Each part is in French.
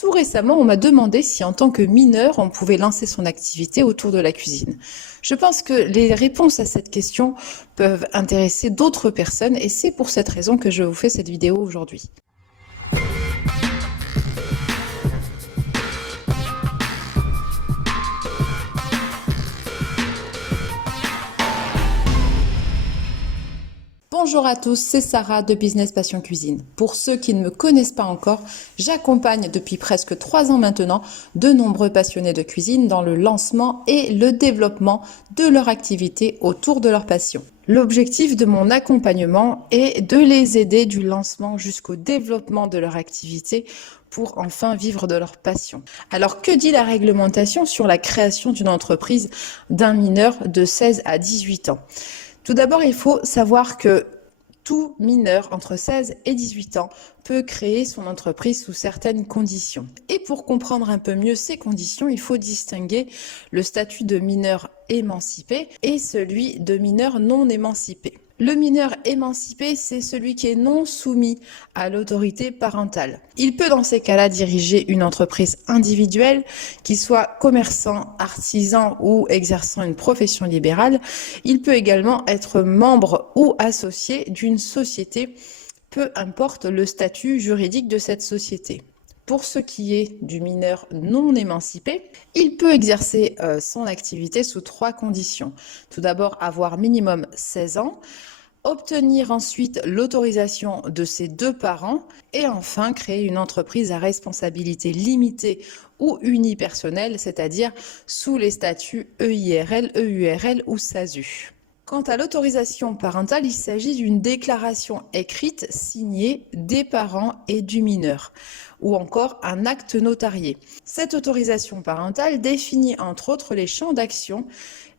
Tout récemment, on m'a demandé si en tant que mineur, on pouvait lancer son activité autour de la cuisine. Je pense que les réponses à cette question peuvent intéresser d'autres personnes et c'est pour cette raison que je vous fais cette vidéo aujourd'hui. Bonjour à tous, c'est Sarah de Business Passion Cuisine. Pour ceux qui ne me connaissent pas encore, j'accompagne depuis presque 3 ans maintenant de nombreux passionnés de cuisine dans le lancement et le développement de leur activité autour de leur passion. L'objectif de mon accompagnement est de les aider du lancement jusqu'au développement de leur activité pour enfin vivre de leur passion. Alors, que dit la réglementation sur la création d'une entreprise d'un mineur de 16 à 18 ans ? Tout d'abord, il faut savoir que tout mineur entre 16 et 18 ans peut créer son entreprise sous certaines conditions. Et pour comprendre un peu mieux ces conditions, il faut distinguer le statut de mineur émancipé et celui de mineur non émancipé. Le mineur émancipé, c'est celui qui est non soumis à l'autorité parentale. Il peut dans ces cas-là diriger une entreprise individuelle, qu'il soit commerçant, artisan ou exerçant une profession libérale. Il peut également être membre ou associé d'une société, peu importe le statut juridique de cette société. Pour ce qui est du mineur non émancipé, il peut exercer son activité sous 3 conditions. Tout d'abord, avoir minimum 16 ans, obtenir ensuite l'autorisation de ses 2 parents et enfin créer une entreprise à responsabilité limitée ou unipersonnelle, c'est-à-dire sous les statuts EIRL, EURL ou SASU. Quant à l'autorisation parentale, il s'agit d'une déclaration écrite signée des parents et du mineur, ou encore un acte notarié. Cette autorisation parentale définit entre autres les champs d'action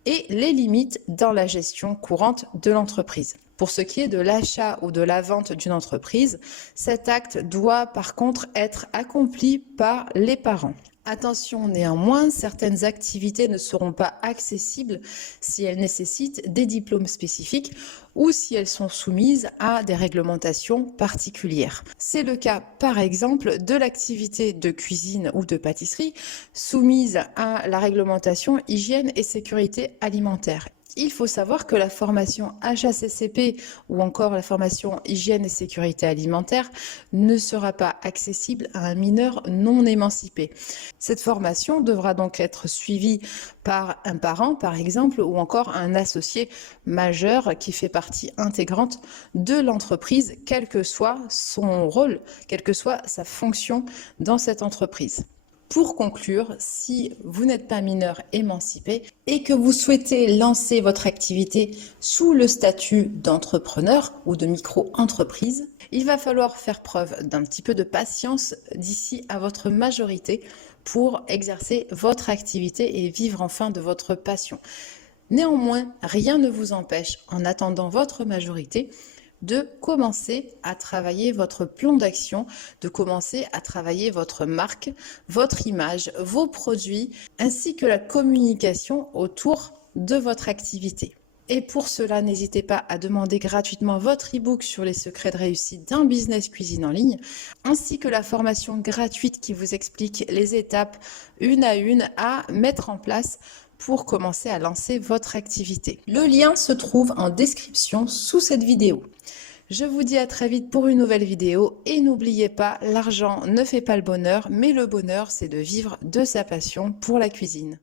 et les limites dans la gestion courante de l'entreprise. Pour ce qui est de l'achat ou de la vente d'une entreprise, cet acte doit par contre être accompli par les parents. Attention néanmoins, certaines activités ne seront pas accessibles si elles nécessitent des diplômes spécifiques ou si elles sont soumises à des réglementations particulières. C'est le cas par exemple de l'activité de cuisine ou de pâtisserie soumise à la réglementation hygiène et sécurité alimentaire. Il faut savoir que la formation HACCP ou encore la formation hygiène et sécurité alimentaire ne sera pas accessible à un mineur non émancipé. Cette formation devra donc être suivie par un parent, par exemple, ou encore un associé majeur qui fait partie intégrante de l'entreprise, quel que soit son rôle, quelle que soit sa fonction dans cette entreprise. Pour conclure, si vous n'êtes pas mineur émancipé et que vous souhaitez lancer votre activité sous le statut d'entrepreneur ou de micro-entreprise, il va falloir faire preuve d'un petit peu de patience d'ici à votre majorité pour exercer votre activité et vivre enfin de votre passion. Néanmoins, rien ne vous empêche, en attendant votre majorité, de commencer à travailler votre plan d'action, de commencer à travailler votre marque, votre image, vos produits, ainsi que la communication autour de votre activité. Et pour cela, n'hésitez pas à demander gratuitement votre e-book sur les secrets de réussite d'un business cuisine en ligne, ainsi que la formation gratuite qui vous explique les étapes une à une à mettre en place pour commencer à lancer votre activité. Le lien se trouve en description sous cette vidéo. Je vous dis à très vite pour une nouvelle vidéo et n'oubliez pas, l'argent ne fait pas le bonheur, mais le bonheur c'est de vivre de sa passion pour la cuisine.